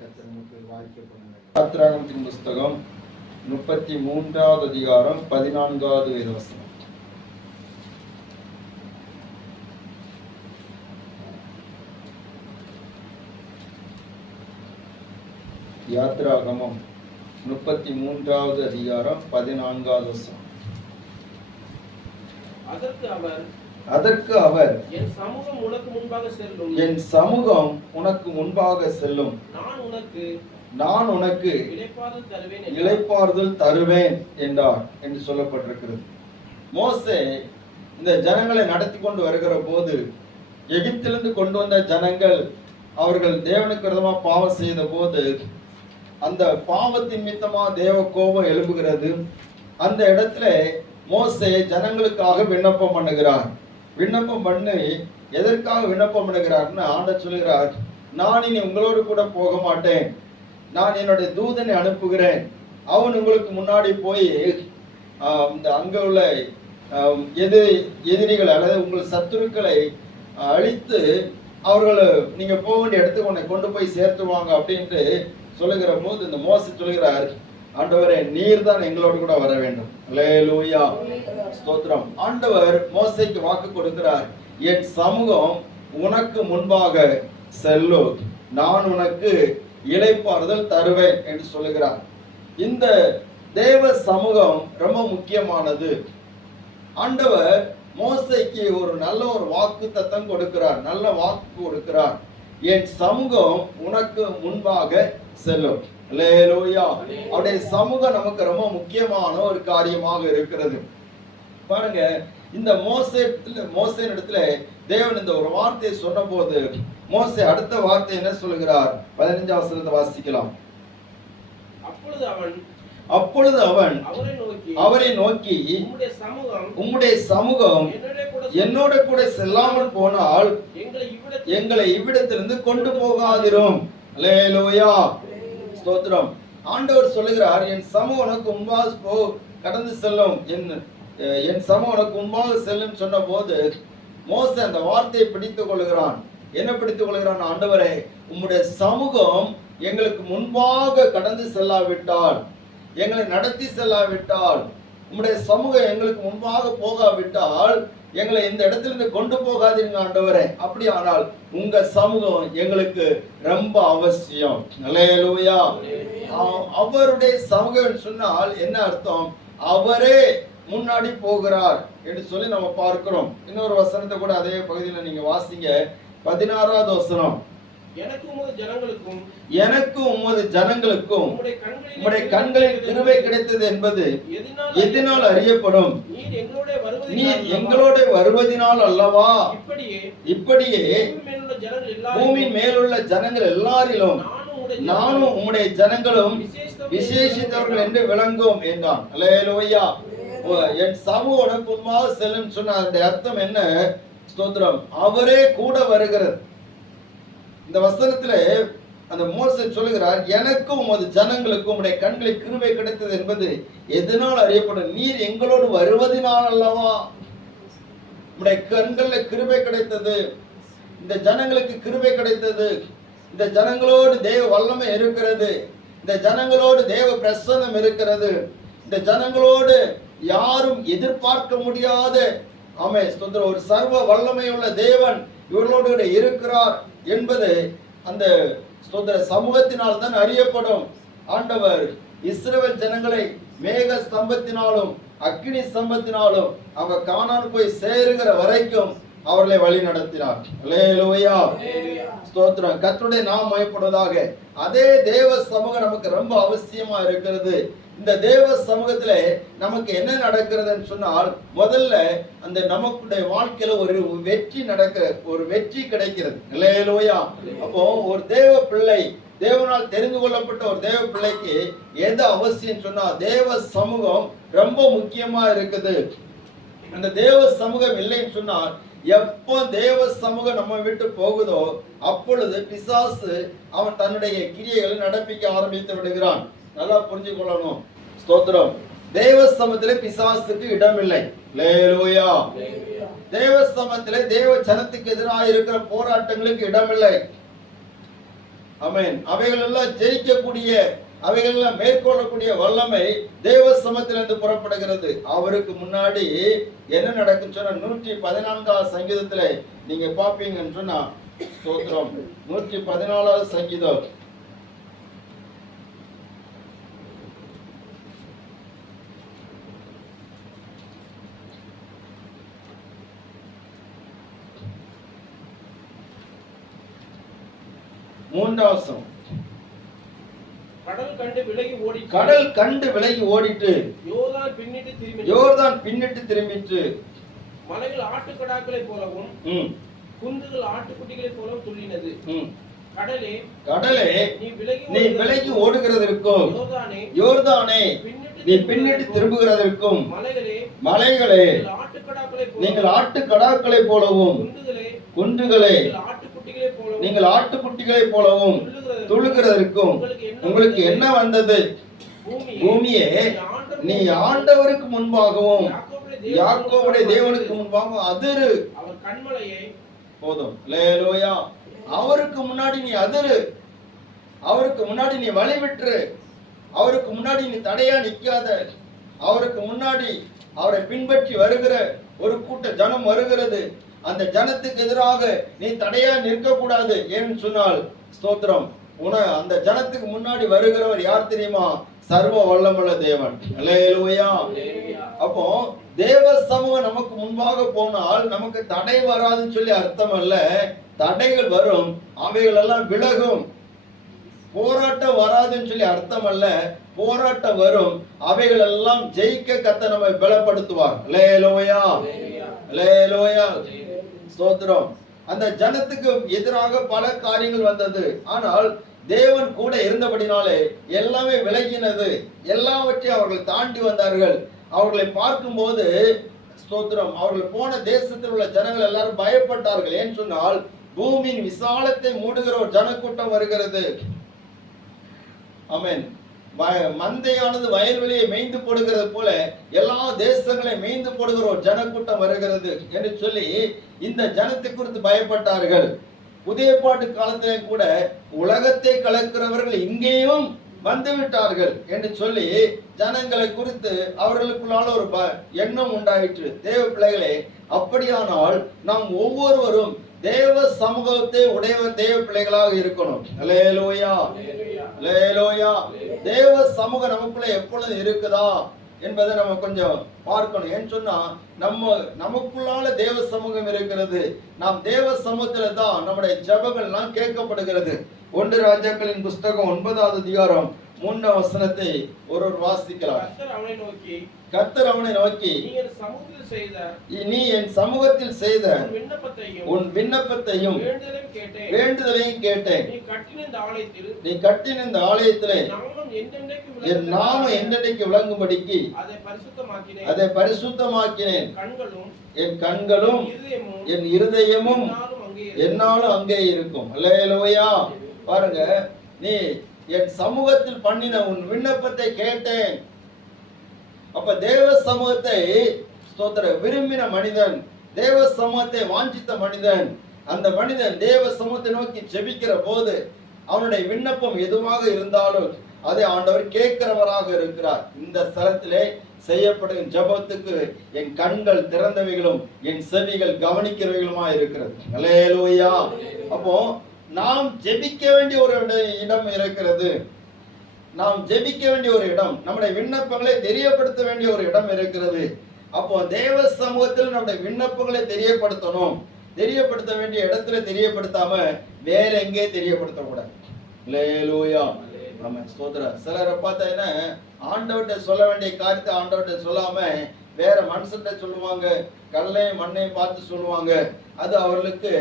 யாத்திராகமத்தின் புஸ்தகம் 33வது அதிகாரம் 14வது வசனம். யாத்திராகமம் 33வது அதிகாரம் 14வது வசனம். அதற்கு அவர் என் சமூகம் உனக்கு முன்பாக செல்லும், என் சமூகம் உனக்கு முன்பாக செல்லும், நான் உனக்கு இளைப்பாறுதல் தருவேன் என்றார் என்று சொல்லப்பட்டிருக்கிறது. மோசே இந்த ஜனங்களை நடத்தி கொண்டு வருகிற போது, எகிப்திலிருந்து கொண்டு வந்த ஜனங்கள் அவர்கள் தேவனுக்கு விரோதமா பாவம் செய்த போது, அந்த பாவத்தின் நிமித்தமா தேவ கோபம் எழும்புகிறது. அந்த இடத்துல மோசே ஜனங்களுக்காக விண்ணப்பம் பண்ணுகிறார். விண்ணப்பம் பண்ணி எதற்காக விண்ணப்பம் பண்ணுகிறார்னு ஆண்டவர் சொல்கிறார், நான் இனி உங்களோடு கூட போக மாட்டேன், நான் என்னுடைய தூதனை அனுப்புகிறேன், அவன் உங்களுக்கு முன்னாடி போய் இந்த அங்க உள்ள எதிரிகள் அல்லது உங்கள் சத்துருக்களை அழித்து அவர்களை நீங்க போக வேண்டிய இடத்துக்கு கொண்டு போய் சேர்த்துவாங்க அப்படின்ட்டு சொல்லுகிற போது இந்த மோசே சொல்கிறார், ஆண்டவரே நீர் தான் எங்களோடு கூட வர வேண்டும். அல்லேலூயா, ஸ்தோத்திரம். ஆண்டவர் மோசேக்கு வாக்கு கொடுக்கிறார், என் சமூகம் உனக்கு முன்பாக செல்லும், நான் உனக்கு இளைப்பாறுதல் தருவேன் என்று சொல்லுகிறார். இந்த தேவ சமூகம் ரொம்ப முக்கியமானது. ஆண்டவர் மோசேக்கு ஒரு நல்ல வாக்கு தத்தம் கொடுக்கிறார், நல்ல வாக்கு கொடுக்கிறார், என் சமூகம் உனக்கு முன்பாக செல்லும். அல்லேலூயா. அவருடைய சமூகம் நமக்கு ரொம்ப முக்கியமான ஒரு காரியமாக இருக்கிறது. பாருங்க, இந்த மோசேயின் இடத்துல தேவன் இந்த ஒரு வார்த்தையை சொன்ன போது மோசே அடுத்த வார்த்தை என்ன சொல்லுகிறார்? 15வது வசனத்தை வாசிக்கலாம். அப்பொழுது அவன் அவரை நோக்கி உம்முடைய சமூகம் என்னோட கூட செல்லாமல் போனால் எங்களை இவ்விடத்திலிருந்து கொண்டு போகாதிரும். அல்லேலூயா, ஸ்தோத்திரம். ஆண்டவர் சொல்லுகிறார், என் சமூகம் உனக்கு முன்பாக கடந்து செல்லும், என் சமூகம் உனக்கு முன்பாக செல்லும் சொன்ன போது மோசே அந்த வார்த்தையை பிடித்துக் கொள்கிறான். என்ன பிடித்துக் கொள்கிறான்? ஆண்டவரே, உம்முடைய சமூகம் எங்களுக்கு முன்பாக கடந்து செல்லாவிட்டால், எங்களை நடத்தி செல்லாவிட்டால், உம்முடைய சமூகம் எங்களுக்கு முன்பாக போகாவிட்டால் எங்களை இந்த இடத்திலிருந்து கொண்டு போகாதீங்க ஆண்டவரே. அப்படி ஆனால் உங்க சமூகம் எங்களுக்கு ரொம்ப அவசியம். அல்லேலூயா. அவருடைய சமூகம் சொன்னால் என்ன அர்த்தம்? அவரே முன்னாடி போகிறார் என்று சொல்லி நம்ம பார்க்கிறோம். இன்னொரு வசனத்தை கூட அதே பகுதியில் நீங்க வாசிங்க. 16வது வசனம். எனக்கு உமது ஜனங்களுக்கும் உம்முடைய கண்களில் கிருபை கிடைத்தது என்பது எதனால் அறியப்படும்? நீர் எங்களோட வருவதினால் அல்லவா? இப்படியே பூமியின் மேலுள்ள ஜனங்கள் எல்லாரிலும் நானும் உம்முடைய ஜனங்களும் விசேஷித்தவர்கள் என்று விளங்கும் என்றான். அல்லேலூயா. என் சமூகம் உனக்கு முன்பாக செல்லும் சொன்ன அந்த அர்த்தம் என்ன? ஸ்தோத்திரம். அவரே கூட வருகிறது. இந்த வசனத்துல அந்த மோசே சொல்லுகிறார், எனக்கும் உமது ஜனங்களுக்கும் உம்முடைய கண்களில் கிருபை கிடைத்தது என்பது எதனால் அறியப்படும்? நீர் எங்களோடு வருவதினால் அல்லவா? உம்முடைய கண்களில் கிருபை கிடைத்தது, இந்த ஜனங்களுக்கு கிருபை கிடைத்தது, இந்த ஜனங்களோடு தேவ வல்லமை இருக்கிறது, இந்த ஜனங்களோடு தேவ பிரசன்னம் இருக்கிறது, இந்த ஜனங்களோடு யாரும் எதிர்பார்க்க முடியாத ஒரு சர்வ வல்லமையுள்ள தேவன் இவர்களோடு இருக்கிறார் என்பது அந்த சமூகத்தினால் தான் அறியப்படும். ஆண்டவர் இஸ்ரவேல் ஜனங்களை மேக ஸ்தம்பத்தினாலும் அக்னி ஸ்தம்பத்தினாலும் அவங்க கானான் போய் சேருகிற வரைக்கும் அவர்களை வழி நடத்தினார். அல்லேலூயா, ஸ்தோத்திரம். கர்த்தருடைய நாமம் மகிமைப்படுவதாக. அதே தேவ சமூகம் நமக்கு ரொம்ப அவசியமா இருக்கிறது. இந்த தேவ சமூகத்துல நமக்கு என்ன நடக்கிறதுன்னு சொன்னால், முதல்ல அந்த நமக்குடைய வாழ்க்கையில ஒரு வெற்றி கிடைக்கிறது. அல்லேலூயா. அப்போ ஒரு தேவ பிள்ளை, தேவனால் தெரிந்து கொள்ளப்பட்ட ஒரு தேவ பிள்ளைக்கு எது அவசியம் சொன்னா, தேவ சமூகம் ரொம்ப முக்கியமா இருக்குது. அந்த தேவ சமூகம் இல்லைன்னு சொன்னால், எப்போ தேவ சமூகம் நம்ம விட்டு போகுதோ அப்பொழுது பிசாசு அவன் தன்னுடைய கிரியைகளை நடப்பிக்க ஆரம்பித்து விடுகிறான். நல்லா புரிஞ்சு கொள்ளணும். ஸ்தோத்திரம். தேவ சமூகத்திலே பிசாசுக்கு இடமில்லை. அல்லேலூயா. தேவ சமூகத்திலே தேவ ஜனத்துக்கு எதிராக இருக்கிற போராட்டங்களுக்கு இடமில்லை. ஆமென். அவைகள் எல்லாம் ஜெயிக்கக்கூடிய, அவைகள் எல்லாம் மேற்கொள்ளக்கூடிய வல்லமை தேவ சமத்திலிருந்து புறப்படுகிறது. அவருக்கு முன்னாடி என்ன நடக்குன்னு சொன்னா 114வது சங்கீதத்துல நீங்க பாப்பீங்கன்னு சொன்னா, ஸ்தோத்திரம், 114வது சங்கீதம் மூன்றாவது வசனம். கடல் கண்டு விலகி ஓடி கடல் கண்டு விலகி ஓடிட்டு யோர்தான் பின்னிட்டு திரும்பி யோர்தான் பின்னிட்டு திரும்பிட்டு மலைகள் ஆட்டுக்கடாக்களை போலவும் ம், குன்றுகள் ஆட்டுக்குட்டிகளை போலவும் துள்ளினது. ம். கடலே கடலே நீ விலகி ஓடுகிறதற்கும் யோர்தானே யோர்தானே நீ பின்னிட்டு திரும்புகிறதற்கும் மலைகளே மலைகளே ஆட்டுக்கடாக்களை நீங்கள் ஆட்டுக்கடாக்களை போலவும் குன்றுகளே குன்றுகளே ஆட்டுக்குட்டிகளை போலவும் நீங்கள் ஆட்டுக்குட்டிகளை போலவும் துள்ளுகிறதற்கும் உங்களுக்கு என்ன வந்தது? பூமியே நீ ஆண்டவருக்கு முன்பாகவும் யாக்கோபுடைய தேவனுக்கு முன்பாகவும் அதிரு. அவர் கண்மலையை போதும். அல்லேலூயா. அவருக்கு முன்னாடி நீ அதிரு, அவருக்கு முன்னாடி நீ வழி விட்டுரு, அவருக்கு முன்னாடி நீ தடையா நிக்காத. அவருக்கு முன்னாடி அவரை பின்பற்றி வருகிற ஒரு கூட்ட ஜனம் வருகிறது. அந்த ஜனத்துக்கு எதிராக நீ தடையா நிற்க கூடாது. ஏன்னு சொன்னால், ஸ்தோத்திரம், அந்த ஜனத்துக்கு முன்னாடி வருகிறவர் யார் தெரியுமா? சர்வ வல்லமுள்ள தேவன். அல்லேலூயா. அப்போ தேவ சமூகம் நமக்கு முன்பாக போனால் நமக்கு தடை வராதுன்னு சொல்லி அர்த்தம் அல்ல. தடைகள் வரும், அவைகள் எல்லாம் விலகும். போராட்டம் வராதுன்னு சொல்லி அர்த்தம் அல்ல. போராட்டம் வரும், அவைகள் எல்லாம் ஜெயிக்க கர்த்தர் நம்மை பலப்படுத்துவார். அல்லேலூயா, அல்லேலூயா, ஸ்தோத்திரம். அந்த ஜனத்துக்கு எதிராக பல காரியங்கள் வந்தது, ஆனால் தேவன் கூட இருந்தபடினாலே எல்லாமே விலகினது. எல்லாவற்றையும் அவர்கள் தாண்டி வந்தார்கள். அவர்களை பார்க்கும்போது, ஸ்தோத்திரம், அவர்கள் போன தேசத்தில் உள்ள ஜனங்கள் எல்லாரும் பயப்பட்டார்கள். ஏன்னு சொன்னால், பூமியின் விசாலத்தை மூடுகிற ஒரு ஜனக்கூட்டம் வருகிறது. ஆமென். மந்தையானது வயல்வெளியை மேய்ந்து போடுகிறது போல எல்லா தேசங்களையும் மேய்ந்து போடுகிற ஒரு ஜனக்கூட்டம் வருகிறது என்று சொல்லி இந்த ஜனத்தை குறித்து பயப்பட்டார்கள். புதிய பாட்டு காலத்திலே கூட உலகத்தை கலக்கிறவர்கள் இங்கேயும் வந்து விட்டார்கள் என்று சொல்லி ஜனங்களை குறித்து அவர்களுக்குள்ளால ஒரு எண்ணம் உண்டாயிற்று. தேவ பிள்ளைகளே, அப்படியானால் நாம் ஒவ்வொருவரும் தேவ சமூகத்தை உடைய தேவ பிள்ளைகளாக இருக்கணும். அல்லேலூயா, அல்லேலூயா. தேவ சமூகம் நமக்குள்ள எப்பொழுது இருக்குதா என்பதை நம்ம கொஞ்சம் பார்க்கணும். ஏன்னு சொன்னா, நமக்குள்ளால தேவ சமூகம் இருக்கிறது. நாம் தேவ சமூகத்துல தான் நம்முடைய ஜெபங்கள்லாம் கேட்கப்படுகிறது. 1 ராஜாக்களின் புஸ்தகம் 9வது அதிகாரம் 3 வசனத்தை ஒருவர் வாசிக்கலாம். கர்த்தர் அவனை நோக்கி நீ என் சமூகத்தில் செய்த உன் விண்ணப்பத்தையும் வேண்டுதலையும் கேட்டேன். நீ கட்டின இந்த ஆலயத்திலே என் நாமம் என்றென்றைக்கு விளங்கும்படிக்கு அதை பரிசுத்தமாக்கினேன். என் கண்களும் என் இருதயமும் என்னாலும் அங்கே இருக்கும். அல்லேலூயா. பாருங்க, நீ என் சமூகத்தில் பண்ணின உன் விண்ணப்பத்தை கேட்டேன். அப்ப தேவ சமூகத்தை ஸ்தோத்திர விரும்பின மனிதன், தேவ சமூகத்தை வாஞ்சித்த மனிதன், அந்த மனிதன் தேவ சமூகத்தை நோக்கி ஜெபிக்கிற போது அவனுடைய விண்ணப்பம் எதுவாக இருந்தாலும் அதை ஆண்டவர் கேட்கிறவராக இருக்கிறார். இந்த ஸ்தலத்திலே செய்யப்படும் ஜெபத்துக்கு என் கண்கள் திறந்தவைகளும் என் செவிகள் கவனிக்கிறவைகளுமா இருக்கிறது. அல்லேலூயா. அப்போ நாம் ஜெபிக்க வேண்டிய ஒரு இடம் இருக்கிறது. நாம் ஜெபிக்க வேண்டிய ஒரு இடம், நம்முடைய விண்ணப்பங்களை தெரியப்படுத்த வேண்டிய ஒரு இடம் இருக்கிறது. அப்போ தேவ சமூகத்தில் நம்முடைய விண்ணப்பங்களை தெரியப்படுத்தணும். தெரியப்படுத்த வேண்டிய இடத்துல தெரியப்படுத்தாம வேற எங்கே தெரியப்படுத்தக்கூடாது. அல்லேலூயா. ஆமென். ஸ்தோத்திரம். சிலரை பார்த்தா என்ன, ஆண்டவர்கிட்ட சொல்ல வேண்டிய காரியத்தை ஆண்டவர்கிட்ட சொல்லாம வேற மனுஷன்கிட்ட சொல்லுவாங்க, கல்லையும் மண்ணையும் பார்த்து சொல்லுவாங்க. அது அவர்களுக்கு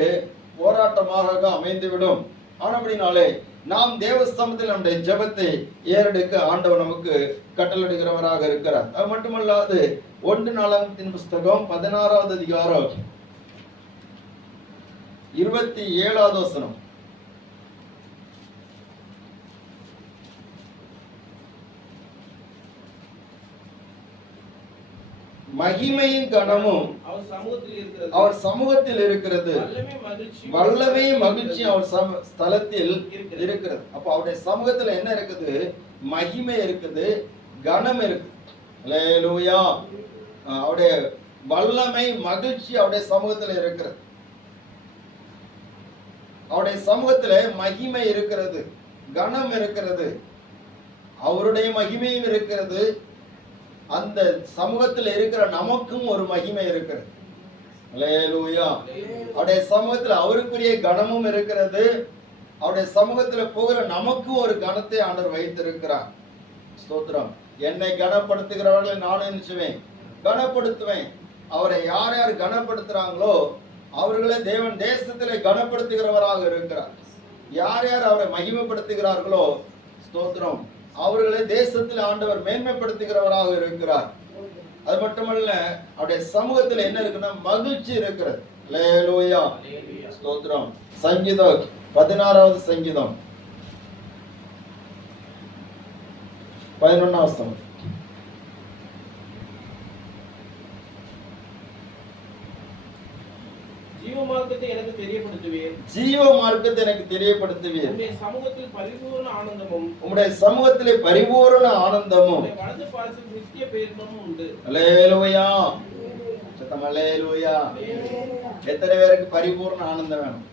போராட்டமாக அமைந்துவிடும். ஆனபடினாலே நாம் தேவஸ்தானத்தில் நம்முடைய ஜெபத்தை ஏறெடுக்க ஆண்டவர் நமக்கு கட்டளையிடுகிறவராக இருக்கிறார். அது மட்டுமல்லாது 1 நாளாகமத்தின் புஸ்தகம் 16வது அதிகாரம் 27வது வசனம். மகிமையும் கனமும் அவர் சமூகத்தில் இருக்கிறது. அவர் சமூகத்தில் இருக்கிறது. வல்லமை மகிழ்ச்சி அவர் ஸ்தலத்தில் இருக்கிறது. அப்ப அவருடைய சமூகத்துல என்ன இருக்குது? மகிமை இருக்குது, கனம் இருக்குது. அல்லேலூயா. அவருடைய வல்லமை மகிழ்ச்சி அவருடைய சமூகத்துல இருக்கிறது. அவருடைய சமூகத்துல மகிமை இருக்கிறது, கனம் இருக்கிறது, அவருடைய மகிமையும் இருக்கிறது. அந்த சமூகத்தில் இருக்கிற நமக்கும் ஒரு மகிமை இருக்கிறது. அல்லேலூயா. அவருடைய சமூகத்துல அவருக்குரிய கனமும் இருக்கிறது. அவருடைய சமூகத்துல போகிற நமக்கு ஒரு கனத்தை ஆண்டவர் வைத்திருக்கிறார். ஸ்தோத்திரம். என்னை கனப்படுத்துகிறவர்களை நானும் நினைச்சுவேன், கனப்படுத்துவேன். அவரை யார் யார் கனப்படுத்துறாங்களோ அவர்களை தேவன் தேசத்திலே கனப்படுத்துகிறவராக இருக்கிறார். யார் யார் அவரை மகிமைப்படுத்துகிறார்களோ ஸ்தோத்திரம், அவர்களை தேசத்தில் ஆண்டவர் மேன்மைப்படுத்துகிறவராக இருக்கிறார். அது மட்டுமல்ல, அவருடைய சமூகத்தில் என்ன இருக்குன்னா மகிழ்ச்சி இருக்கிறது. அல்லேலூயா. ஸ்தோத்திரம். சங்கீதம் 16வது சங்கீதம் 11வது வசனம். ஜீவ மார்க்கத்தை எனக்கு தெரியப்படுத்துவீர். ஜீவ மார்க்கத்தை எனக்கு தெரியப்படுத்துவீர். உம்முடைய சமூகத்தில் பரிபூரண ஆனந்தமும், உம்முடைய சமூகத்திலே பரிபூரண ஆனந்தமும், உம்முடைய வலது பாரசில் நித்திய பேரின்பமும் உண்டு. அல்லேலூயா. சத்தம் அல்லேலூயா. எத்தனை பேருக்கு பரிபூரண ஆனந்தம் வேணும்?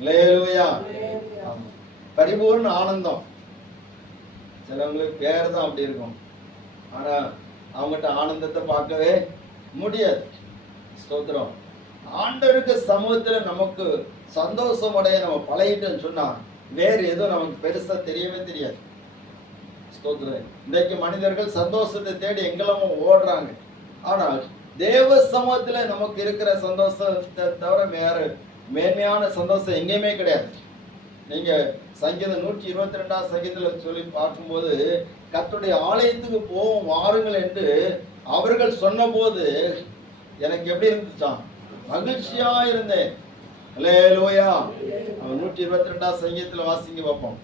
அல்லேலூயா. பரிபூரண ஆனந்தம். சிலவங்களுக்கு பேர் தான் அப்படி இருக்கும், ஆனா அவங்ககிட்ட ஆனந்தத்தை பார்க்கவே முடியாது. ஸ்தோத்திரம். ஆண்டவருக்கு சமூகத்துல நமக்கு சந்தோஷம் அடைய நம்ம பழகிட்டோம்னு சொன்னா வேறு எதுவும் நமக்கு பெருசா தெரியவே தெரியாது. ஸ்தோத்திரம். இன்றைக்கு மனிதர்கள் சந்தோஷத்தை தேடி எங்கெல்லாம் ஓடுறாங்க. ஆனால் தேவ சமூகத்துல நமக்கு இருக்கிற சந்தோஷத்தை தவிர வேற மேன்மையான சந்தோஷம் எங்கேயுமே கிடையாது. நீங்க சங்கீதம் 122வது சங்கீதத்துல சொல்லி பார்க்கும்போது, கர்த்தருடைய ஆலயத்துக்கு போவோம் வாருங்கள் என்று அவர்கள் சொன்ன போது எனக்கு எப்படி இருந்துச்சாம்? மகிழ்ச்சியா இருந்தேன். அல்லேலூயா. 122வது சங்கீதத்துல வாசிங்க பார்ப்போம்.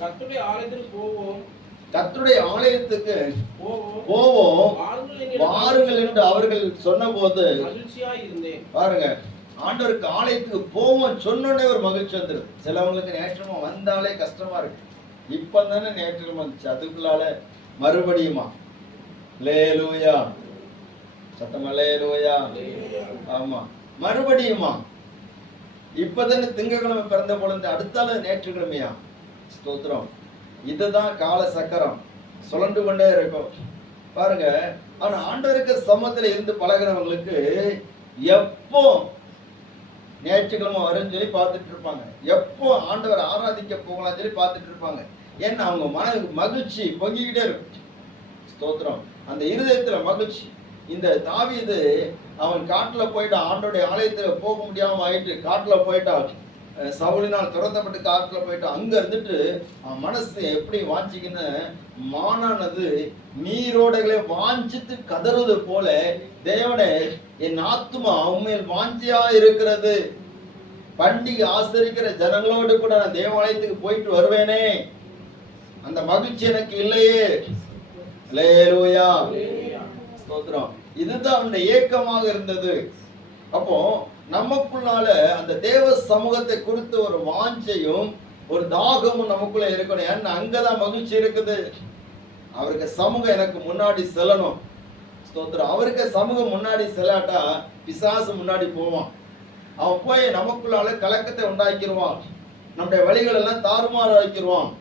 கர்த்தருடைய ஆலயத்துக்கு போவோம், கர்த்தருடைய ஆலயத்துக்கு போவோம் வாருங்கள் என்று அவர்கள் சொன்னபோது மகிழ்ச்சியா இருந்தேன். பாருங்க, ஆண்டவருக்கு ஆலயத்துக்கு போவோம் சொன்னோடனே ஒரு மகிழ்ச்சி வந்துருது. சிலவங்களுக்கு நேற்றமா வந்தாலே கஷ்டமா இருக்கு. இப்ப தானே நேற்று வந்துச்சு, அதுக்குள்ளால மறுபடியுமா? அல்லேலூயா. சத்தம் அல்லேலூயா. ஆமா, மறுபடியுமா? இப்பதானே திங்கட்கிழமை பிறந்த பொழுது அடுத்தால நேற்றுக்கிழமையா? ஸ்தோத்திரம். இதுதான் கால சக்கரம், சுழண்டு கொண்டே இருக்கும். பாருங்க, ஆனா ஆண்டவருக்கு சமூகத்துல இருந்து பழகிறவங்களுக்கு எப்போ ஞாயிற்றுக்கிழமை வரும்னு சொல்லி பார்த்துட்டு இருப்பாங்க, எப்போ ஆண்டவர் ஆராதிக்க போகலாம் சொல்லி பார்த்துட்டு இருப்பாங்க. ஏன்னா அவங்க மகிழ்ச்சி பொங்கிக்கிட்டே இருக்கும். ஸ்தோத்திரம். அந்த இருதயத்துல மகிழ்ச்சி. இந்த தாவீது அவன் காட்டுல போயிட்டு ஆண்டோடைய ஆலயத்துல போக முடியாம ஆயிட்டு காட்டுல போயிட்டான். சவுலினால் துரத்தப்பட்டு காட்டுல போயிட்டு அங்க இருந்துட்டு அவன் மனசு எப்படி வாஞ்சிக்குன்னு, மானானது நீரோடைகளை வாஞ்சித்து கதறுவது போல, தேவனே என் ஆத்துமா உண்மையில் வாஞ்சியா இருக்கிறது. பண்டிகை ஆசரிக்கிற ஜனங்களோடு கூட நான் தேவாலயத்துக்கு போயிட்டு வருவேனே, அந்த மகிழ்ச்சி எனக்கு இல்லையே. அல்லேலூயா. ஸ்தோத்திரம். இதுதான் அவனுடைய ஏக்கமாக இருந்தது. அப்போ நமக்குள்ளால அந்த தேவ சமூகத்தை குறித்து ஒரு வாஞ்சையும் ஒரு தாகமும் நமக்குள்ள இருக்கணும். ஏன்னா அங்கதான் மகிழ்ச்சி இருக்குது. அவருக்கு சமூகம் எனக்கு முன்னாடி செல்லணும். ஸ்தோத்திரம். அவருக்கு சமூகம் முன்னாடி செல்லாட்டா பிசாசு முன்னாடி போவான். அவன் போய் நமக்குள்ளால கலக்கத்தை உண்டாக்கிடுவான், நம்முடைய வழிகள் எல்லாம் தாறுமாறு ஆக்கிடுவான்.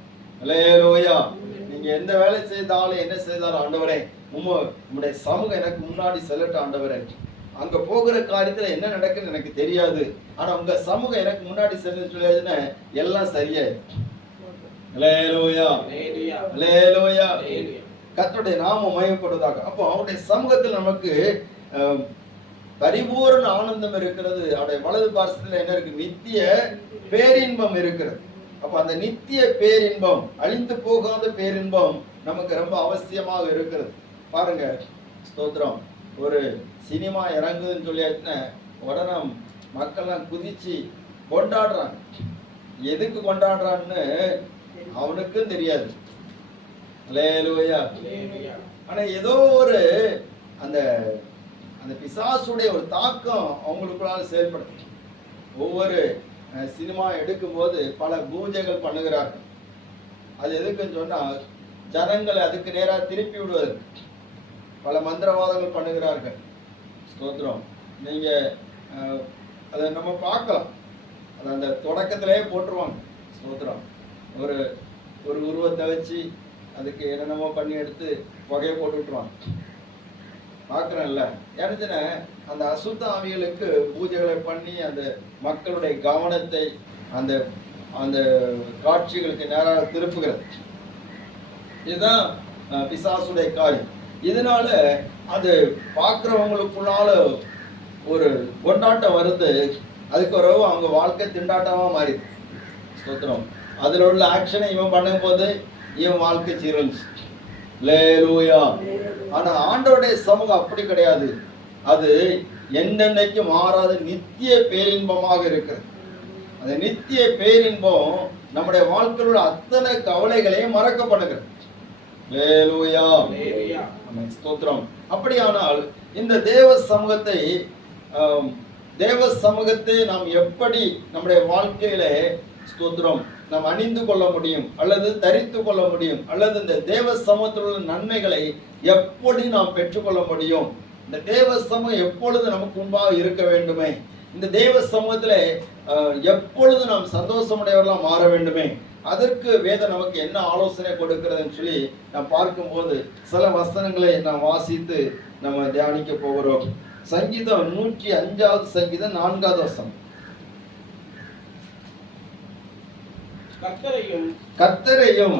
அல்லேலூயா. நீங்க எந்த வேலை செய்தாலும் என்ன செய்தாலும் ஆண்டவரே உம்முடைய சமூகம் எனக்கு முன்னாடி செல்லட்டும் ஆண்டவரே. அங்க போகிற காரியத்துல என்ன நடக்குன்னு எனக்கு தெரியாது, ஆனா உங்க சமூகம் எனக்கு முன்னாடி செல்லுன்னு சொல்லியாச்சுன்னா எல்லாம் சரியா. அல்லேலூயா. அல்லேலூயா. கர்த்தருடைய நாமம் மகிமைப்படுவதாக. அப்போ அவருடைய சமூகத்தில் நமக்கு பரிபூரண ஆனந்தம் இருக்கிறது. அவருடைய வலது பார்சத்துல என்ன இருக்கு? நித்திய பேரின்பம் இருக்கிறது. அப்ப அந்த நித்திய பேரின்பம், அழிந்து போகாத பேரின்பம் நமக்கு ரொம்ப அவசியமாக இருக்கிறது. பாருங்க, ஸ்தோத்திரம். ஒரு சினிமா இறங்குதுன்னு சொல்லியாச்சுன்னா உடனே மக்கள்லாம் குதிச்சு கொண்டாடுறாங்க. எதுக்கு கொண்டாடுறான்னு அவனுக்கும் தெரியாது. அல்லேலூயா. ஆனா ஏதோ ஒரு அந்த அந்த பிசாசுடைய ஒரு தாக்கம் அவங்களுக்குள்ளால செயல்படும். ஒவ்வொரு சினிமா எடுக்கும்போது பல பூஜைகள் பண்ணுகிறார்கள். அது எதுக்குன்னு சொன்னா ஜனங்களை அதுக்கு நேராக திருப்பி விடுவதற்கு பல மந்திரவாதங்கள் பண்ணுகிறார்கள். ஸ்தோத்திரம். நீங்க அதை நம்ம பார்க்கலாம். அது அந்த தொடக்கத்திலே போட்டுருவாங்க. ஸ்தோத்திரம். ஒரு ஒரு உருவத்தை வச்சு அதுக்கு என்னென்னமோ பண்ணி எடுத்து புகையை போட்டு விட்டுருவாங்க. பார்க்குறேன்ல. ஏன்னா அந்த அசுத்த ஆவிகளுக்கு பூஜைகளை பண்ணி அந்த மக்களுடைய கவனத்தை அந்த அந்த காட்சிகளுக்கு நேராக திருப்புகிறது. இதுதான் பிசாசுடைய காரியம். இதனால அது பார்க்குறவங்களுக்குள்ளால ஒரு கொண்டாட்டம் வருது. அதுக்கு ஒரு அவங்க வாழ்க்கை திண்டாட்டமா மாறிது. ஸ்தோத்திரம். அதில் உள்ள ஆக்ஷனை இவன் பண்ணும்போது இவன் வாழ்க்கை சீரழிச்சு. லேலூயா. ஆனா ஆண்டவருடைய சமூகம் அப்படி கிடையாது. அது என்னென்னைக்கு மாறாத நித்திய பேரின்பமாக இருக்கிறது. அந்த நித்திய பேரின்பம் நம்முடைய வாழ்க்கையில் உள்ள அத்தனை கவலைகளையும் மறக்க பண்ணுகிறது. லேலூயா. ஸ்தோத்திரம். அப்படியானால் இந்த தேவ சமூகத்தை நாம் எப்படி நம்முடைய வாழ்க்கையில ஸ்தோத்திரம் நாம் அணிந்து கொள்ள முடியும் அல்லது தரித்து கொள்ள முடியும் அல்லது இந்த தேவ சமூகத்தில் உள்ள நன்மைகளை எப்படி நாம் பெற்றுக்கொள்ள முடியும்? இந்த தேவ சமூகம் எப்பொழுது நமக்கு முன்பாக இருக்க வேண்டுமே, இந்த தேவ சமூகத்துல எப்பொழுது நாம் சந்தோஷமுடையவர்களாக மாற வேண்டுமே, அதற்கு வேதம் நமக்கு என்ன ஆலோசனை கொடுக்கிறதுன்னு சொல்லி நாம் பார்க்கும்போது சில வசனங்களை நாம் வாசித்து நம்ம தியானிக்க போகிறோம். சங்கீதம் 105வது சங்கீதம் 4வது வசனம். கர்த்தரையும்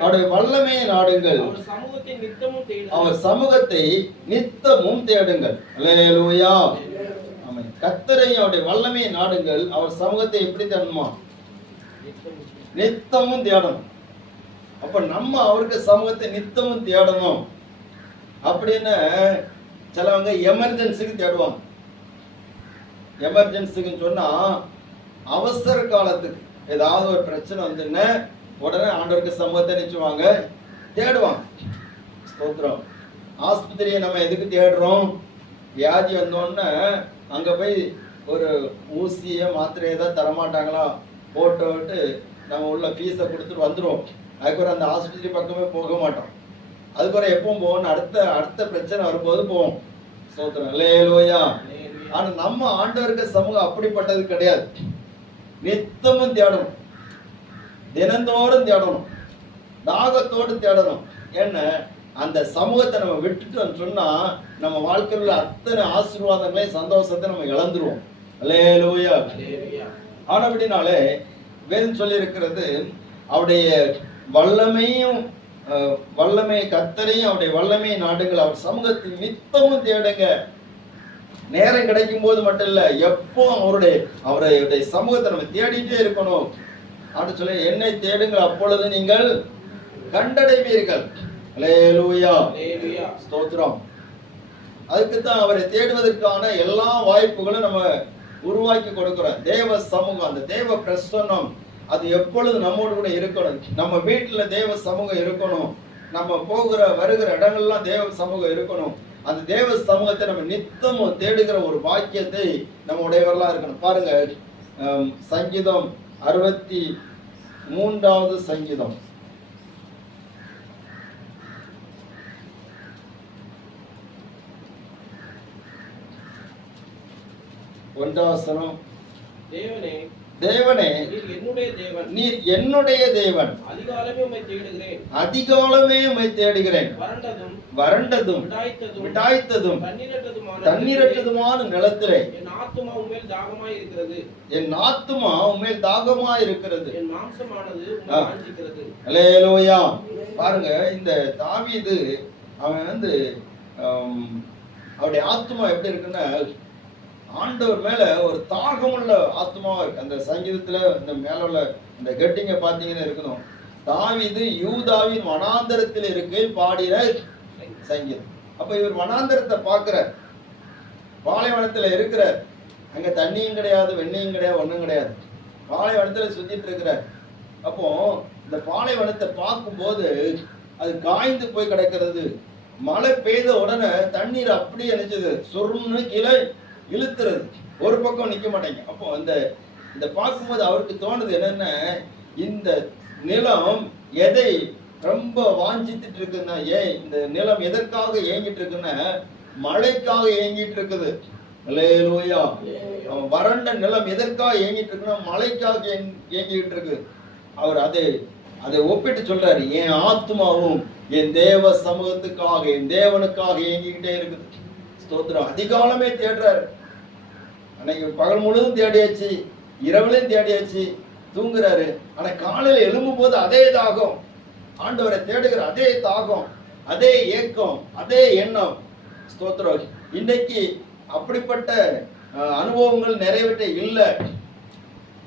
அவருடைய வல்லமையை நாடுங்கள், அவர் சமூகத்தை நித்தமும் தேடுங்கள். அல்லேலூயா. ஆமென். கர்த்தரையும் அவருடைய வல்லமையை நாடுங்கள், அவர் சமூகத்தை எப்படி தேடணுமா? நித்தமும் தேடணும். அப்ப நம்ம அவருக்கு சமூகத்தை நித்தமும் தேடணும். அப்படின்னு சிலவங்க எமர்ஜென்சிக்கு தேடுவாங்க. எமர்ஜென்சிக்குன்னு சொன்னா அவசர காலத்துக்கு ஏதாவது ஒரு பிரச்சனை வந்துன்னு உடனே ஆண்டவருக்கு சமூகத்தை நினைச்சுவாங்க, தேடுவாங்க. ஸ்தோத்திரம். ஆஸ்பத்திரியை நம்ம எதுக்கு தேடுறோம்? வியாதி வந்தோடனே அங்க போய் ஒரு ஊசியை மாத்திரையை தான் தரமாட்டாங்களா போட்டு நம்ம உள்ள ஃபீஸை கொடுத்துட்டு வந்துடுவோம். அதுக்கப்புறம் அந்த ஆஸ்பத்திரி பக்கமே போக மாட்டோம். அதுக்கப்புறம் எப்பவும் போகணும், அடுத்த பிரச்சனை வரும்போது போவோம். ஸ்தோத்திரம். அல்லேலூயா. ஆனா நம்ம ஆண்டவருக்கு சமூகம் அப்படிப்பட்டது கிடையாது. நித்தமும் தேடணும், தினந்தோறும் தேடணும், தாகத்தோடு தேடணும். ஏன்னா அந்த சமூகத்தை நம்ம விட்டுட்டோம்னு சொன்னா நம்ம வாழ்க்கையில் உள்ள அத்தனை ஆசீர்வாதங்களையும் சந்தோஷத்தை நம்ம இழந்துருவோம். அல்லேலூயா. ஆனா அப்படினாலே வேதம் சொல்லி இருக்கிறது, அவருடைய வல்லமை கர்த்தரையும் அவருடைய வல்லமையை நாடுங்கள், அவர் சமூகத்தில் நித்தமும் தேடுங்க. நேரம் கிடைக்கும் போது மட்டும் இல்ல, எப்போ அவருடைய சமூகத்தை நம்ம தேடிட்டே இருக்கணும். அப்படின்னு சொல்லி என்னை தேடுங்கள், அப்பொழுது நீங்கள் கண்டடைவீர்கள். அல்லேலூயா. ஸ்தோத்திரம். அதுக்குத்தான் அவரை தேடுவதற்கான எல்லா வாய்ப்புகளும் நம்ம உருவாக்கி கொடுக்கிறோம். தேவ சமூகம், அந்த தேவ பிரசன்னம் அது எப்பொழுது நம்மோடு கூட இருக்கணும். நம்ம வீட்டுல தேவ சமூகம் இருக்கணும். நம்ம போகிற வருகிற இடங்கள்லாம் தேவ சமூகம் இருக்கணும். அந்த தேவ சமூகத்தை நம்ம நித்தமும் தேடுகிற ஒரு பாக்கியத்தை நம்ம உடையவர்களா இருக்கணும். பாருங்க, சங்கீதம் 63வது சங்கீதம் 1வது வசனம். தேவனே நீர் என்னுடைய தேவன், அதிகாலமே உம்மை தேடுகிறேன். வறண்டதும் விடாய்த்ததும் தண்ணீரற்றதுமான நிலத்திலே என் ஆத்துமா உம்மேல் தாகமாய் இருக்கிறது, என் மாம்சமானது உம்மை வாஞ்சிக்கிறது. அல்லேலூயா. பாருங்க, இந்த தாவீது அவன் அவருடைய ஆத்துமா எப்படி இருக்குன்னா ஆண்டவர் மேல ஒரு தாகமுள்ள ஆத்மாவா இருக்கு. அந்த சங்கீதத்துல இந்த மேல உள்ள இந்த கெட்டிங்க பாத்தீங்கன்னா இருக்கணும். தாவீது யூதாவின் வனாந்தரத்தில் இருக்கையில் பாடின சங்கீதம். அப்ப இவர் வனாந்தரத்தை பார்க்கிற, பாலைவனத்துல இருக்கிற, அங்க தண்ணியும் கிடையாது, வெண்ணையும் கிடையாது, ஒண்ணும் கிடையாது, பாலைவனத்துல சுத்திட்டு இருக்கிற. அப்போ இந்த பாலைவனத்தை பார்க்கும்போது அது காய்ந்து போய் கிடக்கிறது. மழை பெய்த உடனே தண்ணீர் அப்படி நினைச்சது சொர்ன்னு கீழே இழுத்துறது, ஒரு பக்கம் நிக்க மாட்டேங்க. அப்போ இந்த பார்க்கும்போது அவருக்கு தோணுது என்னன்னா, இந்த நிலம் எதை ரொம்ப வாஞ்சித்துட்டு இருக்குன்னா, இந்த நிலம் எதற்காக ஏங்கிட்டு இருக்குன்னா, மழைக்காக ஏங்கிட்டு இருக்குது. அல்லேலூயா. வறண்ட நிலம் எதற்காக ஏங்கிட்டு இருக்குன்னா, மழைக்காக ஏங்கிட்டு இருக்கு. அவர் அதை ஒப்பிட்டு சொல்றாரு, என் ஆத்மாவும் என் தேவ சமூகத்துக்காக என் தேவனுக்காக ஏங்கிக்கிட்டே இருக்குது. ஸ்தோத்திரம். அதிகாலமே தேடுறாரு. அன்னைக்கு பகல் முழுதும் தேடியாச்சு, இரவுலையும் தேடியாச்சு, தூங்குறாரு. ஆனா காலையில எழும்பும் போது அதே தாகம், ஆண்டவரை தேடுகிற அதே தாகம், அதே ஏக்கம், அதே எண்ணம். ஸ்தோத்திரம். இன்னைக்கு அப்படிப்பட்ட அனுபவங்கள் நிறைவேற்ற இல்லை.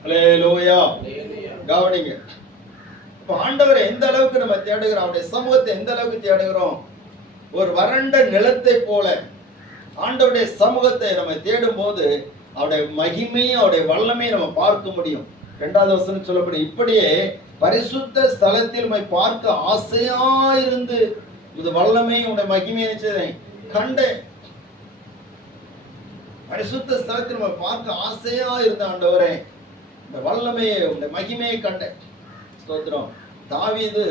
அல்லேலூயா. கவனிங்க. இப்ப ஆண்டவரை எந்த அளவுக்கு நம்ம தேடுகிறோம், அவருடைய சமூகத்தை எந்த அளவுக்கு தேடுகிறோம். ஒரு வறண்ட நிலத்தை போல ஆண்டவருடைய சமூகத்தை நம்ம தேடும் போது அவருடைய மகிமையும் அவருடைய வல்லமையும் நம்ம பார்க்க முடியும். 2வது வசனம் சொல்லப்படும், இப்படியே பரிசுத்த ஸ்தலத்தில் நம்மை பார்க்க ஆசையா இருந்து இது வல்லமையும் உடைய மகிமையை கண்டேன். பரிசுத்த ஸ்தலத்தில் நம்ம பார்க்க ஆசையா இருந்த ஆண்டவரே, இந்த வல்லமையை உடைய மகிமையை கண்டேன். ஸ்தோத்திரம். தாவீது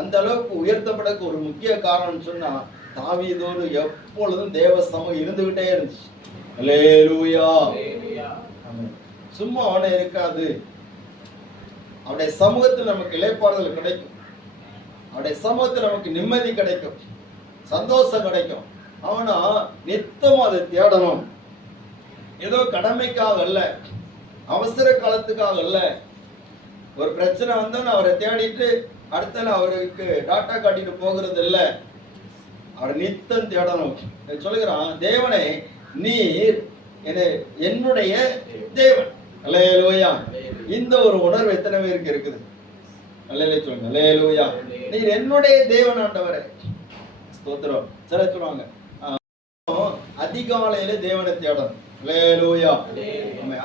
அந்த அளவுக்கு உயர்த்தப்படக்கு ஒரு முக்கிய காரணம் சொன்னா, தாவீதோடு எப்பொழுதும் தேவ சமூகம் இருந்துகிட்டே இருந்துச்சு. அல்லேலூயா. சும்மா அவனே இருக்காது. அவருடைய சமூகத்தில் நமக்கு இளைப்பாறுதல் கிடைக்கும். அவருடைய சமூகத்தில் நமக்கு நிம்மதி கிடைக்கும், சந்தோஷம் கிடைக்கும். அவனா நித்தம் அதை தேடணும். ஏதோ கடமைக்காக அல்ல, அவசர காலத்துக்காக அல்ல. ஒரு பிரச்சனை வந்தோன்னு அவரை தேடிட்டு அடுத்த அவருக்கு டாட்டா காட்டிட்டு போகிறது இல்லை. அவரை நித்தம் தேடணும். சொல்லுகிறான், தேவனே நீர் என்னுடைய தேவன். அல்லேலூயா. இந்த ஒரு உணர்வு எத்தனை பேருக்கு இருக்குது? அல்லேலூயா சொல்லுங்க. அல்லேலூயா. நீர் என்னுடைய தேவன் ஆண்டவரே. ஸ்தோத்திரம். சில சொல்லுவாங்க அதிகாலையில தேவனை தேடணும். அல்லேலூயா.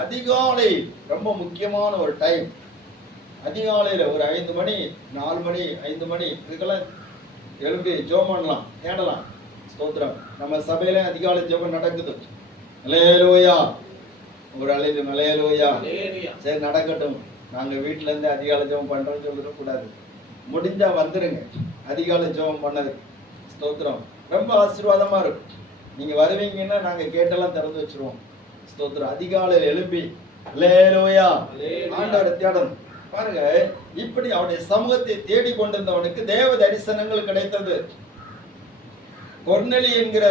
அதிகாலை ரொம்ப முக்கியமான ஒரு டைம். அதிகாலையில ஒரு 5 மணி 4 மணி 5 மணி இதுக்கெல்லாம் எழுப்பி ஜெபம் பண்ணலாம், தேடலாம். ஸ்தோத்திரம். நம்ம சபையில அதிகாலை ஜெபம் நடக்குது. அல்லேலூயா. ஒரு அழைப்பு. அல்லேலூயா. சரி நடக்கட்டும், நாங்க வீட்டுல இருந்து அதிகாலை ஜெபம் பண்றோம்னு சொல்லிட கூடாது. முடிஞ்சா வந்துருங்க அதிகாலை ஜெபம் பண்ணது. ஸ்தோத்திரம். ரொம்ப ஆசீர்வாதமா இருக்கும். நீங்க வருவீங்கன்னா நாங்க கேட்டெல்லாம் திறந்து வச்சிருவோம். ஸ்தோத்திரம். அதிகாலையில் எழுப்பி அல்லேலூயா ஆண்டவரை தேடணும். பாருங்க, இப்படி அவனுடைய சமூகத்தை தேடி கொண்டிருந்தவனுக்கு தேவ தரிசனங்கள் கிடைத்தது. கொர்நேலி என்கிற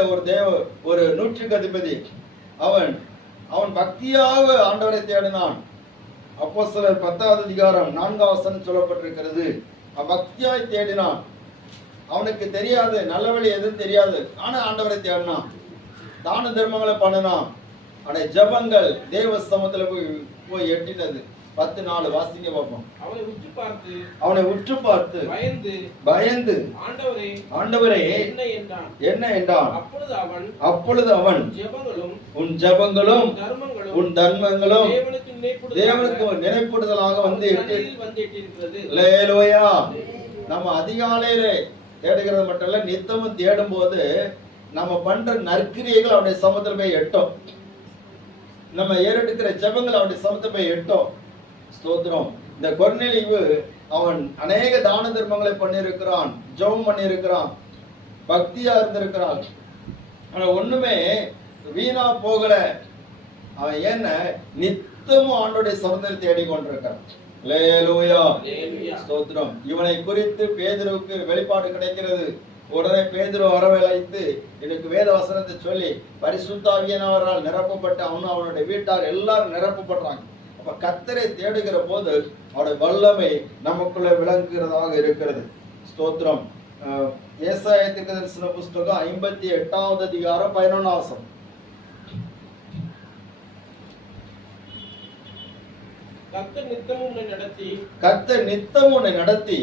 ஒரு 100க்கு அதிபதி, அவன் பக்தியாக ஆண்டவரை தேடினான். அப்போஸ்தலர் 10வது அதிகாரம் 4வது வசனம் சொல்லப்பட்டிருக்கிறது. பக்தியாய் தேடினான். அவனுக்கு தெரியாது, நல்ல வழி எதுவும் தெரியாது. ஆனா ஆண்டவரை தேடினான், தான தர்மங்களை பண்ணினான். அவனுடைய ஜபங்கள் தேவ சமூகத்துல போய் எட்டினது. 10:4 வாசிங்க பார்ப்போம். அவனை உற்று பார்த்து பயந்து ஆண்டவரே என்ன என்றான். அப்பொழுது அவன் உன் ஜபங்களும் உன் தர்மங்களும் தேவனுக்கு நினைப்படுதலாக வந்து அல்லேலூயா. நம்ம அதிகாலையில தேடுகிறது மட்டும் இல்ல, நித்தமும் தேடும் போது நம்ம பண்ற நற்கிரியைகள் அவருடைய சமூகத்தில் போய் எட்டும். நம்ம ஏறெடுக்கிற ஜபங்கள் அவருடைய சமூகத்தில் போய் எட்டும். ஸ்தோத்திரம். இந்த கொர்நேலியு அவன் அநேக தான தர்மங்களை பண்ணியிருக்கிறான், ஜெபம் பண்ணியிருக்கிறான், பக்தியா இருந்திருக்கிறான். ஆனா ஒண்ணுமே வீணா போகல. அவன் என்ன நித்தமும் ஆண்டோடைய சமூகத்தில் தேடிக்கொண்டிருக்கிறான். அல்லேலூயா. ஸ்தோத்திரம். இவனை குறித்து பேதுருவுக்கு வெளிப்பாடு கிடைக்கிறது. உடனே பேதுரு வரவழைத்து எனக்கு வேத வசனத்தை சொல்லி பரிசுத்தாவியானவரால் நிரப்பப்பட்ட அவனுடைய வீட்டார் எல்லாரும் நிரப்பப்படுறாங்க. அப்ப கர்த்தரை தேடுகிற போது அவருடைய வல்லமை நமக்குள்ள விளங்குகிறதாக இருக்கிறது. ஸ்தோத்திரம். ஏசாயா தீர்க்கதரிசன புஸ்தகம் 58வது அதிகாரம் 11வது வசனம். கர்த்தர் நித்தமும் உன்னை நடத்தி